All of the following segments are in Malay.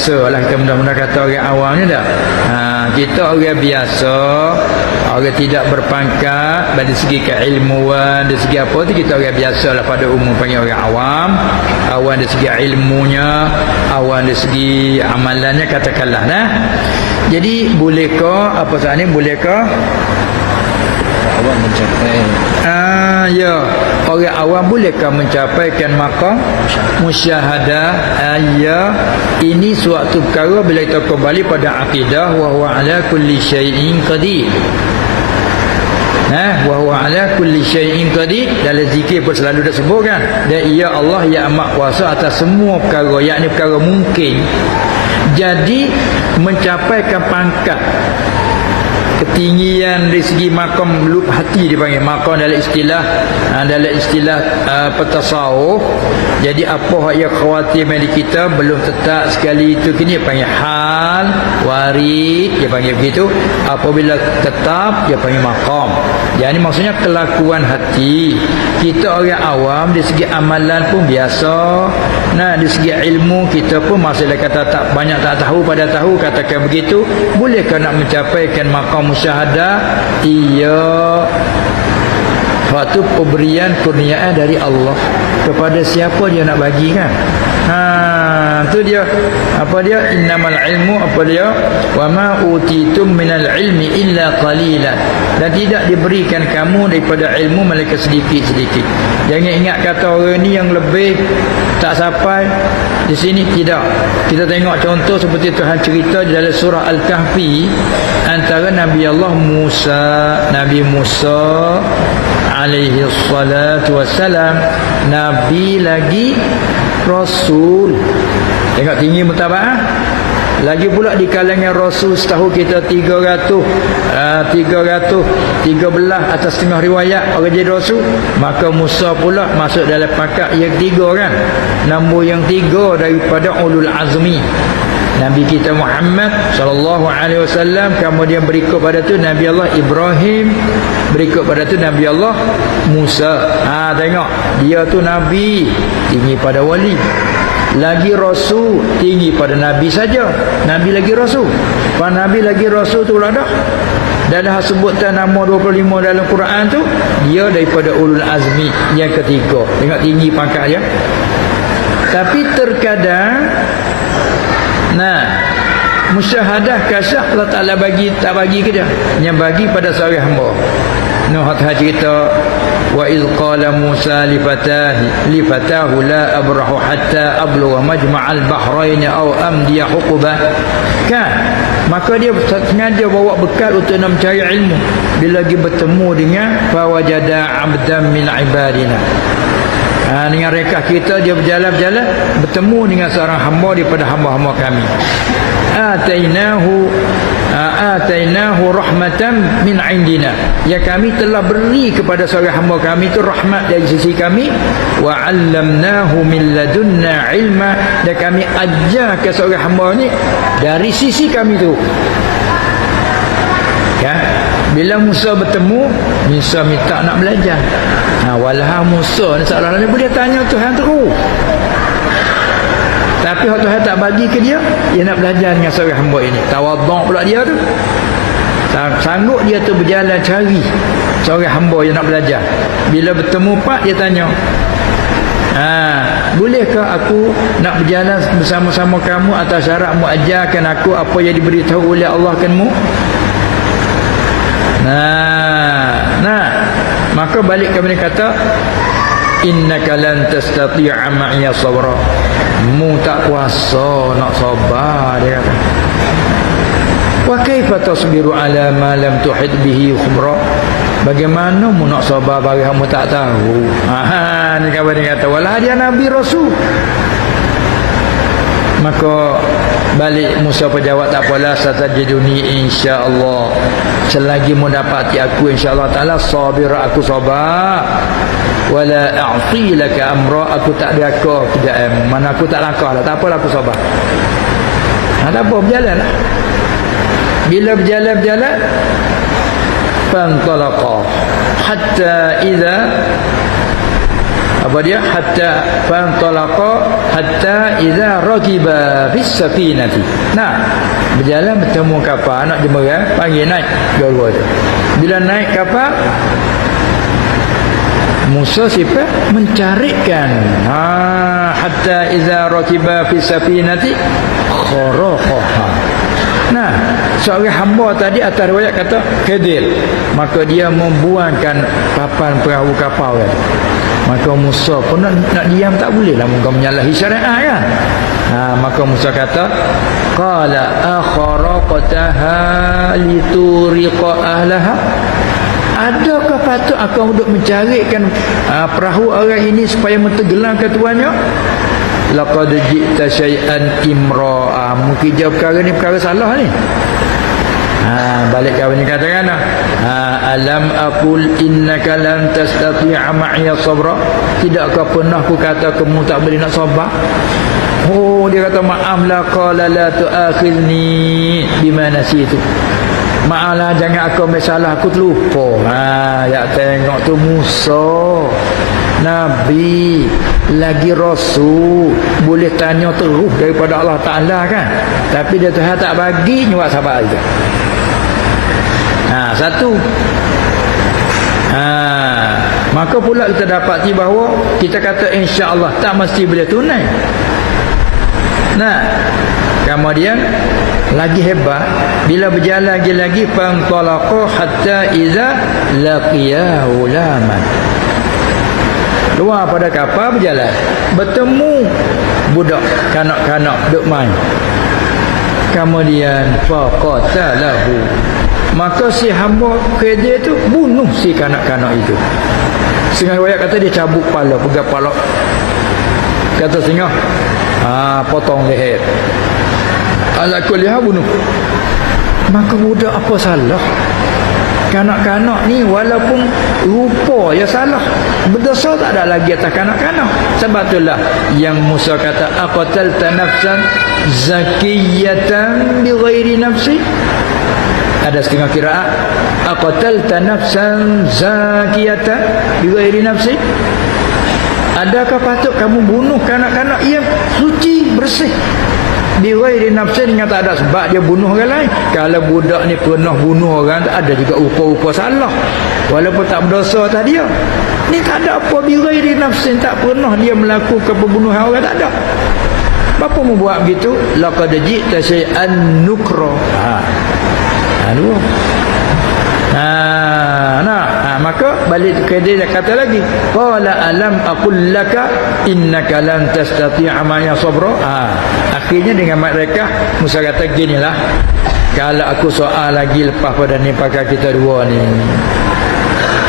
biasa lah, kita mudah-mudah kata orang awam ni dah. Kita orang biasa, orang tidak berpangkat dari segi keilmuan, dari segi apa tu kita orang biasa lah, pada umum panggil orang awam. Awam dari segi ilmunya, awam dari segi amalannya, katakanlah nah. Jadi bolehkah apa saat ni, bolehkah awam mencapai ya, orang awam bolehkah mencapaikan maqam musyahadah? Ya, ini suatu perkara bila kita kembali pada akidah, wa huwa ala kulli syai'in qadir. Wa huwa ala kulli syai'in qadir. Dalam zikir pun selalu dah sebut kan, dan ia Allah yang amat kuasa atas semua perkara, yakni perkara mungkin. Jadi mencapaikan pangkat ketinggian dari segi makam lub hati dipanggil makam dalam istilah petasawuf. Jadi apa yang khawatir di kita belum tetap sekali itu kini panggil hal warid, dia panggil begitu. Apabila tetap dia panggil makam. Jadi maksudnya kelakuan hati kita orang awam dari segi amalan pun biasa. Nah, dari segi ilmu kita pun masalah kata tak banyak tak tahu pada tahu, katakan begitu. Bolehkah nak mencapaikan makam musyahadah? Iya. Waktu pemberian kurniaan dari Allah kepada siapa dia nak bagi kan. Tu dia apa dia, innamal ilmu apa dia, wa ma utitum minal ilmi illa qalilan. Dan tidak diberikan kamu daripada ilmu melainkan sedikit-sedikit. Jangan ingat kata orang ni yang lebih tak sampai di sini, tidak. Kita tengok contoh seperti Tuhan cerita di dalam surah Al-Kahfi antara Nabi Allah Musa, Nabi Musa alaihi salatu wassalam, Nabi lagi Rasul. Tengok tinggi mutaba'ah. Lagi pula di kalangan Rasul setahu kita 313 atas setengah riwayat orang jadi Rasul. Maka Musa pula masuk dalam pangkat yang 3 kan, nombor yang 3 daripada ulul azmi. Nabi kita Muhammad sallallahu alaihi wasallam, kemudian berikut pada tu Nabi Allah Ibrahim, berikut pada tu Nabi Allah Musa. Tengok dia tu Nabi tinggi pada wali, lagi Rasul tinggi pada Nabi saja. Nabi lagi Rasul, Pak Nabi lagi Rasul tu lah dah. Dan dah sebutan nama 25 dalam Quran tu, dia daripada ulul azmi yang ketiga. Tengok tinggi pangkat dia. Tapi terkadang musyahadah kasyaf Allah Ta'ala bagi, tak bagi ke dia, yang bagi pada seorang hamba. Nuh cerita, wa iz qala Musa li fatahu la abrahu hatta ablugha majma'al bahrain aw amdiya huquba. Kan, maka dia sengaja bawa bekal untuk nak mencari ilmu. Bila lagi bertemu dengan fawajada 'abdan min ibadina, dengan rekah kita dia berjalan-jalan bertemu dengan seorang hamba daripada hamba-hamba kami. Atainahu rahmatan min indina, ya kami telah beri kepada seorang hamba kami itu rahmat dari sisi kami. Wa 'allamnahu min ladunna ilma, dan kami ajar ke seorang hamba ni dari sisi kami tu. Ya, bila Musa bertemu, Musa minta nak belajar. Walah Musa ni seolah-olah boleh tanya Tuhan terus. Tapi Tuhan tak bagi ke dia, dia nak belajar dengan seorang hamba ini. Tawaduk pula dia tu. Sanggup dia tu berjalan cari seorang hamba yang nak belajar. Bila bertemu Pak, dia tanya, bolehkah aku nak berjalan bersama-sama kamu atas syarat mu ajarkan aku apa yang diberitahu oleh Allah kanmu? Maka balik kepada kata, innaka lan tastati'a ma'iya sabra, mu tak kuasa nak sabar, dia kata. Wa kaifa tasbiru ala ma lam tuhid bihi khubra, bagaimana mu nak sabar bagi kamu tak tahu. Ni kawan dia kata, walah dia Nabi Rasul. Maka balik Musa berjawab, tak apalah, satajiduni insya-Allah, selagi mu dapati aku insya-Allah taala sabir, aku sabar. Wala a'ti laka amra, aku tak deraka tidak mana aku tak langkah lah, tak apalah aku sabar. Tak apa, berjalan lah. Bila berjalan fantalaqa hatta idza Apa dia? Hatta fantalaqa hatta idza raqiba fis safinati. Nah, berjalan bertemu kapal nak jemera, panggil naik gua tu. Bila naik kapal, Musa sifat mencarikan. Hatta idza raqiba fis safinati kharaqaha. Nah, seorang hamba tadi atas riwayat kata Khidir, maka dia membuangkan papan perahu kapal kan. Maka Musa pun nak diam tak boleh lah, muka menyalahi syariat kan. Maka Musa kata qala akharaqtaha lituriqa ahlaha. Adakah patut aku duduk mencarikan perahu orang ini supaya mentenggelam ke tuannya? Laqad ji'ta syai'an imra'a. Mungkin jawab perkara ni perkara salah ni. Balik kawan ni katakan alam aqul innaka lan tastati'a ma'iya sabra. Tidakkah pernah aku kata kamu tak boleh nak sabar? Dia kata maaf la qala la tu'akhidni bima nasitu. Maaflah, jangan aku ambil salah, aku terlupa. Ya tengok tu Musa Nabi lagi Rasul, boleh tanya terus daripada Allah Ta'ala kan. Tapi dia Tuhan tak bagi nyuat sabar aja. Satu. Maka pula kita dapati bahawa kita kata insya-Allah tak mesti boleh tunai. Kemudian lagi hebat bila berjalan lagi fantalaqa hatta iza laqiya ulaman. Keluar pada kapal berjalan, bertemu budak kanak-kanak duk main. Kemudian faqatalahu, maka si hamba Khidir tu bunuh si kanak-kanak itu. Setengah riwayat kata dia cabut kepala, pegang kepala. Kata setengah potong leher. Ala kuliah bunuh. Maka budak apa salah? Kanak-kanak ni walaupun rupa ya salah, berdosa tak ada lagi atas kanak-kanak. Sebab itulah yang Musa kata aqatalta nafsan zakiyatan bighairi nafsi. Ada setengah qiraat aqatalta nafsan zakiyatan bighairi nafsi. Adakah patut kamu bunuh kanak-kanak yang suci bersih bighairi nafsin, dengan tak ada sebab dia bunuh orang lain? Kalau budak ni pernah bunuh orang, tak ada juga rupa-rupa salah walaupun tak berdosa atas dia. Ni tak ada apa bighairi nafsin, tak pernah dia melakukan pembunuhan orang, tak ada. Bapa mau buat begitu? Laqad ji'ta syai'an nukra. Dua. Maka balik ke dia kata lagi qala alam aqul laka innaka lan tastati'a ma'a sabra. Akhirnya dengan mereka Musa kata ginilah, kalau aku soal lagi lepas pada ni pakai kita dua ni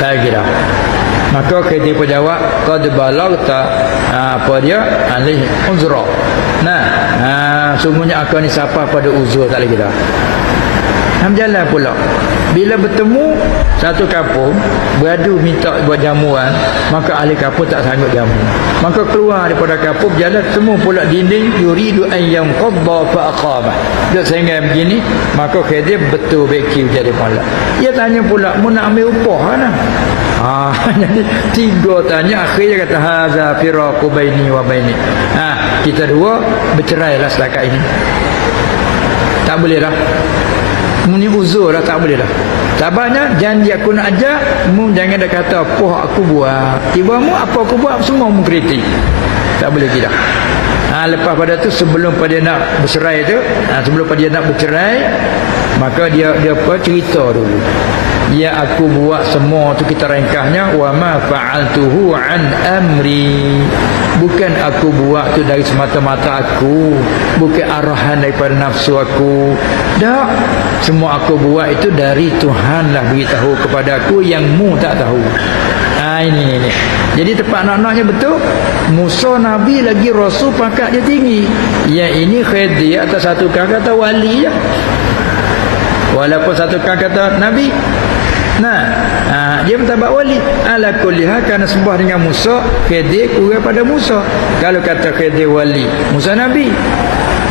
tak kira. Maka dia pun jawab qad balagta, apa dia alih uzra. Sungguhnya aku ni siapa pada uzur, tak lagi dah. Jalan pula. Bila bertemu satu kampung beradu minta buat jamuan, maka ahli kampung tak sanggup jamu. Maka keluar daripada kampung berjalan, temu pula dinding yuridu an yanqadha fa aqama. Dia sehingga begini, maka Khidir betul beki jadi pala. Dia tanya pula, "Mu nak ambil upah mana?" Jadi tiga tanya, akhirnya kata haza firaqu baini wa baini. Kita dua bercerailah setakat ini. Tak boleh dah. Ni uzur dah, tak boleh dah. Tabanya janji aku nak ajak, mu jangan dah kata apa aku buat. Tiba mu apa aku buat semua mu kritik. Tak boleh tidak. Lepas pada tu sebelum pada nak bercerai tu, sebelum pada dia nak bercerai, maka dia apa cerita dulu. Ya aku buat semua tu, kita ringkasnya wa ma fa'altuhu an amri. Bukan aku buat tu dari semata-mata aku, bukan arahan daripada nafsu aku. Tak, semua aku buat itu dari Tuhan lah beritahu kepada aku yang mu tak tahu. Ini. Jadi tepat nak-naknya betul. Musa Nabi lagi Rasul, pangkat dia tinggi. Yang ini Khidir atas satu kata wali je. Walaupun satu kata Nabi. Dia bertabat wali. Ala kulliha, kerana sembah dengan Musa, Khidir kurang pada Musa. Kalau kata Khidir wali, Musa Nabi.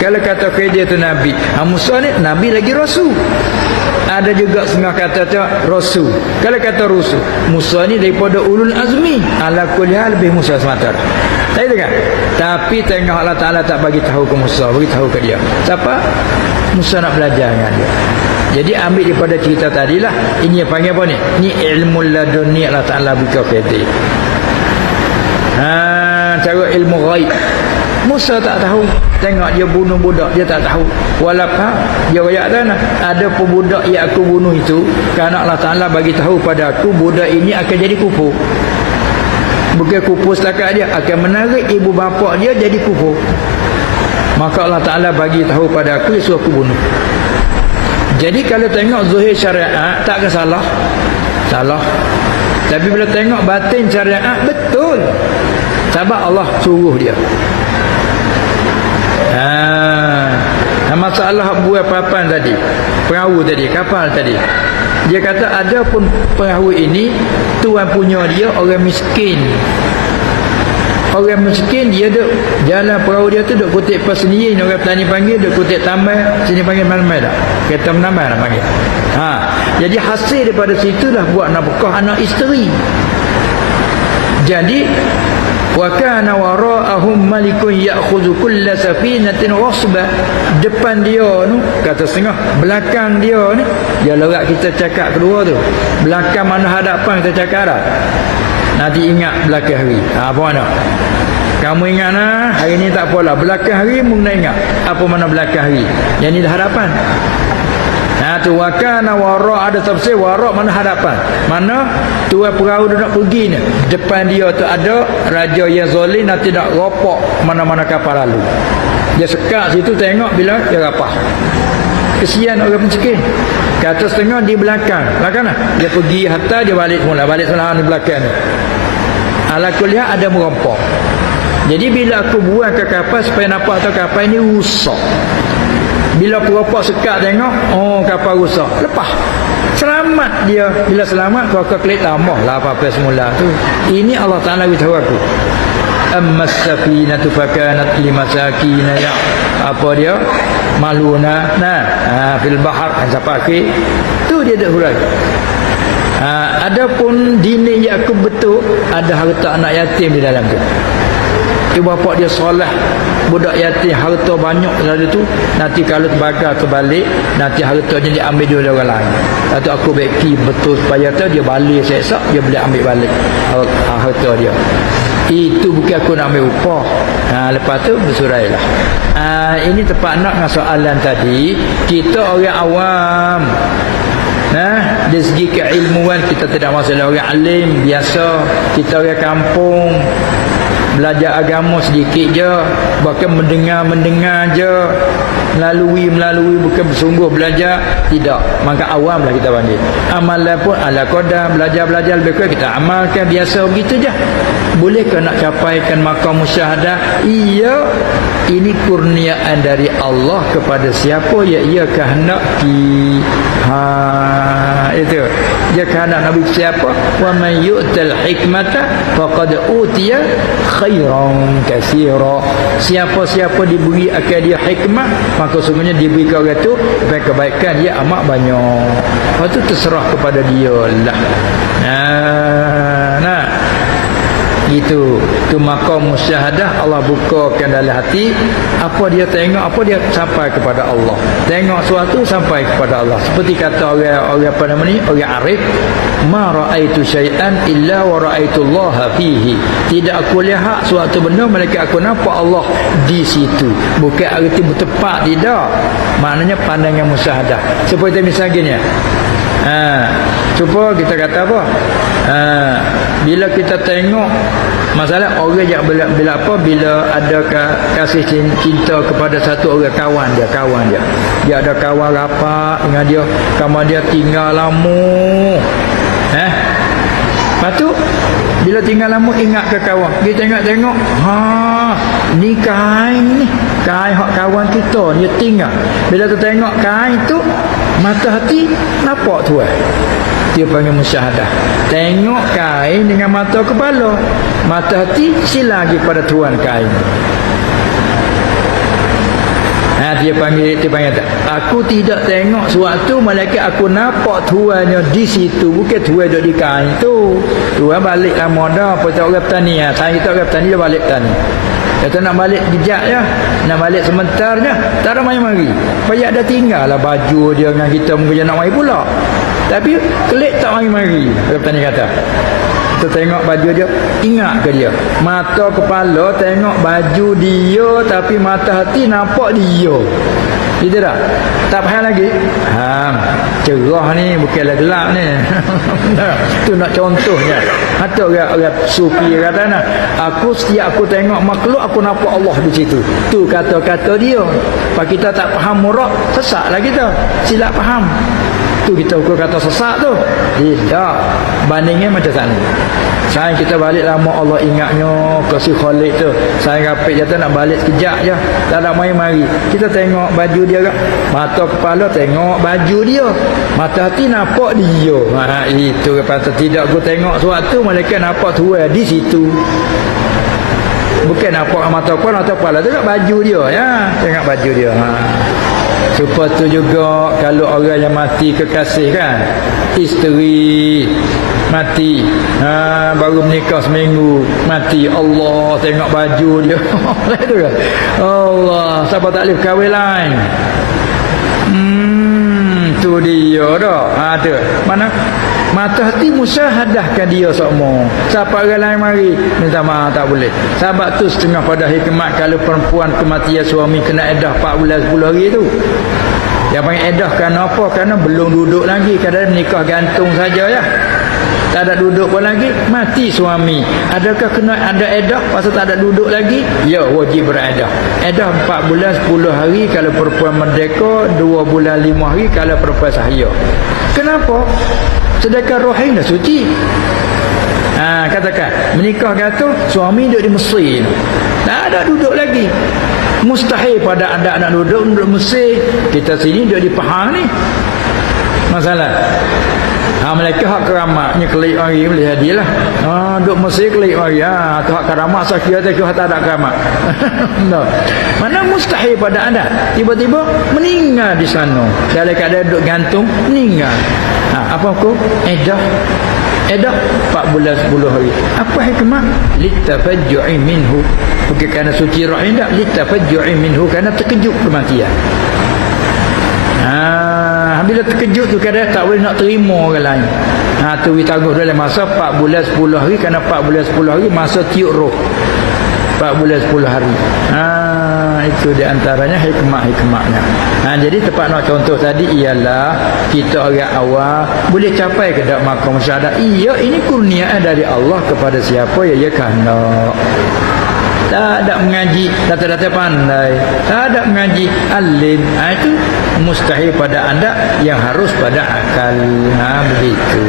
Kalau kata Khidir tu Nabi, Musa ni Nabi lagi Rasul. Ada juga setengah kata tu rasul. Kalau kata rasul, Musa ni daripada ulul azmi, ala kulli hal lebih Musa semata. Tahu tak? Tapi tengok Allah Taala tak bagi tahu ke Musa, bagi tahu ke dia. Siapa? Musa nak belajar dengan dia. Jadi ambil daripada cerita tadilah. Ini yang panggil apa ni? Ni ilmu laduni Allah Taala buka kita. Cara ilmu ghaib. Musa tak tahu. Tengok dia bunuh budak, dia tak tahu. Walaupun dia royak tanah, ada pebudak yang aku bunuh itu, kerana Allah Taala bagi tahu pada aku budak ini akan jadi kufur. Bukan kufur setakat dia, akan menarik ibu bapa dia jadi kufur. Maka Allah Taala bagi tahu pada aku, dia suruh aku bunuh. Jadi kalau tengok zahir syariat tak ke salah. Salah. Tapi bila tengok batin syariat betul. Sebab Allah suruh dia. Masalah buah papan tadi, perahu tadi, kapal tadi. Dia kata ada pun perahu ini tuan punya dia orang miskin. Orang miskin dia duk jalan perahu dia tu duk kutip pas sendiri, orang petani panggil duk kutip tambah, sini panggil malmai dah. Kereta menambah nak panggil. Jadi hasil daripada situlah buat nafkah anak isteri. Jadi wa kana wara'ahum malikun ya'khudhu kulla safinatin ghasba. Depan dia tu kata setengah, belakang dia ni, dia lorak kita cakap kedua tu. Belakang mana hadapan kita cakap dah. Nanti ingat belakang hari. Apa mana? Kamu ingat nah, hari ni tak apalah. Belakang hari mungkin ingat. Apa mana belakang hari? Yang ni dah hadapan. Tu wakana wara, ada tafsir wara mana hadapan. Mana tuan perahu dia nak pergi ni, depan dia tu ada raja yang zalim, nanti nak ropak mana-mana kapal lalu. Dia sekat situ tengok bila dia rapah. Kesian orang miskin. Kata setengah di belakang. Belakang lah. Dia pergi hatta dia balik mula. Balik selah di belakang ni. Ala kuliah ada merompok. Jadi bila aku buang ke kapal supaya nampak tu kapal ni rusak. Bila peropak sekat tengok, oh kapal rusak. Lepas. Selamat dia. Bila selamat, kau klik tambah lah apa-apa semula tu. Ini Allah Ta'ala beritahu aku. Ammas safinatu fakanat limasakina ya. Apa dia? Maluna. Fil bahar. Sampai akhir. Tu dia dah hurai. Adapun dini yang aku betul, ada harta anak yatim di dalam tu. Ibu bapa dia soleh, budak yatim harta banyak dalam tu, nanti kalau terbakar terbalik, nanti hartanya diambil oleh orang lain. Atau aku beki betul supaya dia balik seksa, dia boleh ambil balik harta dia. Itu bukan aku nak ambil upah. Lepas tu bersurailah. Ini tepat nak dengan soalan tadi. Kita orang awam, dari segi keilmuan kita tidak masalah. Orang alim biasa, kita orang kampung belajar agama sedikit je, bahkan mendengar je, melalui bukan bersungguh belajar, tidak, maka awam lah kita panggil. Amalan pun ala qadar, belajar lebih kurang kita amalkan biasa begitu je. Bolehkah nak capaikan maqam musyahadah? Iya, ini kurniaan dari Allah kepada siapa yang ia kehendaki. Itu dia kehendak Nabi siapa? Wa man yu'tal hikmata faqad utiya khairan katsira. Siapa-siapa diberi akan dia hikmah, maka sungguhnya diberi ke orang tu kebaikan dia amat banyak. Lepas tu terserah kepada dia lah. Itu maqam musyahadah. Allah bukakan dalam hati, apa dia tengok, apa dia sampai kepada Allah. Tengok suatu sampai kepada Allah. Seperti kata orang apa nama ni, orang arif, ma raaitu syai'an illa wa raaitullaha fihi. Tidak aku lihat suatu benda melainkan aku nampak Allah di situ. Bukan arti bertepat, tidak. Maknanya pandangan musyahadah. Seperti misalnya gini ya. Cuba kita kata apa? Bila kita tengok masalah orang yang bila ada kasih cinta kepada satu orang kawan dia. Dia ada kawan rapat dengan dia, kawan dia tinggal lama. Lepas tu bila tinggal lama ingat ke kawan. Dia tengok-tengok, ni kain hak kawan kita dia tinggal. Bila tu tengok kain tu, mata hati nampak tuan. Dia panggil musyahadah. Tengok kain dengan mata kepala, mata hati sila lagi pada tuan kain. Dia panggil aku tidak tengok suatu malaikat, aku nampak tuannya di situ, bukan tuan duduk di kain tu. Tuan balik lama dah, apa tak orang petani. Saya tak orang petani, dia balik petani. Kata nak balik kejap je, nak balik sebentar je, tak ada mari-mari. Payah dah tinggal lah baju dia dengan kita mungkin nak mari pula. Tapi kelik tak mari-mari, orang petani kata. Kita tengok baju dia, ingat ke dia? Mata kepala tengok baju dia, tapi mata hati nampak dia. Gitu tak? Tak faham lagi? Cerah ni, bukanlah gelap ni. Tu nak contohnya. Atau orang sufi kata nak, setiap aku tengok makhluk, aku nampak Allah di situ. Tu kata-kata dia. Pak kita tak faham murak, sesatlah kita. Silap faham. Tu kita ukur kata sesat tu. Tidak. Bandingnya macam sana. Sayang kita balik lama Allah ingatnya ke si Khalid tu. Sayang rapik kata nak balik sekejap je. Tak nak mari-mari. Kita tengok baju dia kan. Mata kepala tengok baju dia. Mata hati nampak dia. Itu kata tidak aku tengok suatu malaikat nampak tuan di situ. Bukan nampak mata kepala tengok baju dia ya. Tengok baju dia. Supaya tu juga kalau orang yang mati kekasih kan, isteri mati, baru menikah seminggu mati, Allah tengok baju dia. Allah, siapa tak boleh kahwin lain. Tu dia dah. Ada mana mata hati musyahadahkan dia semua. Siapa orang lain mari minta maaf tak boleh. Sebab tu setengah pada hikmat kalau perempuan kematian suami kena edah 4 bulan 10 hari tu. Yang panggil edah kerana apa? Kerana belum duduk lagi, kadang menikah gantung saja ya. Tak ada duduk pun lagi, mati suami. Adakah kena ada edah pasal tak ada duduk lagi? Ya, wajib beredah. Edah 4 bulan 10 hari kalau perempuan merdeka, 2 bulan 5 hari kalau perempuan sahaya. Kenapa? Sedangkan rohing dah suci. Katakan menikah gantung, suami duduk di Mesir, tak ada duduk lagi. Mustahil pada anda nak duduk Mesir. Kita sini duduk di Pahang ni. Masalah mereka hak keramatnya kelik hari boleh hadilah. Duduk Mesir kelik hari. Tu hak keramat saya kira tak ada keramat. No. Mana mustahil pada anda tiba-tiba meninggal di sana. Dalam keadaan duduk gantung meninggal. Apa hukum? Edah 4 bulan 10 hari. Apa hikmah? Litafajju'i minhu. Bukan kerana suci rahim tak, litafajju'i minhu, kerana terkejut kematian. Bila terkejut tu kadang tak boleh nak terima orang lain. Tu ditangguh dalam masa 4 bulan 10 hari, kerana 4 bulan 10 hari masa tiup roh. 4 bulan 10 hari. Itu di antaranya hikmah-hikmahnya. Jadi tempat nak contoh tadi ialah kita orang awal boleh capai ke dak maqam syahadah. Iya, ini kurniaan dari Allah kepada siapa yang ia kehendak. Tak ada mengaji, data-data pandai, tak ada mengaji alim, itu mustahil pada anda, yang harus pada akal. Begitu.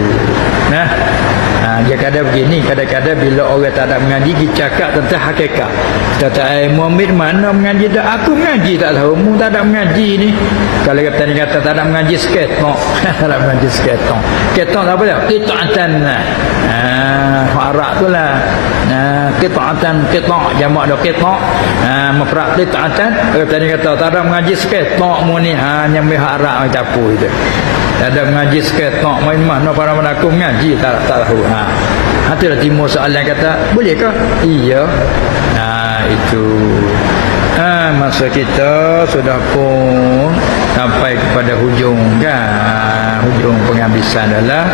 Dia kadang begini, kadang-kadang bila orang tak ada mengaji, dia cakap tentang hakikat. Kata, Muhammad mana mengaji dah? Aku mengaji tak tahu, mu tak ada mengaji ni. Kalau kata tak ada mengaji seketok. Tak ada mengaji seketok. Ketok tak apa dia? Qita'atan. Arab tu lah. Qita'atan, qita' jamak dah qita'. Mafrad qita'atan. Kata tak ada mengaji seketok mu ni. Nyambil Arab macam apa itu. Tak ada mengaji seketok. Mana para aku mengaji tak tahu. Itulah timur soalan kata, bolehkah? Iya. Itu. Masa kita sudah pun sampai kepada hujung kan. Hujung penghabisan adalah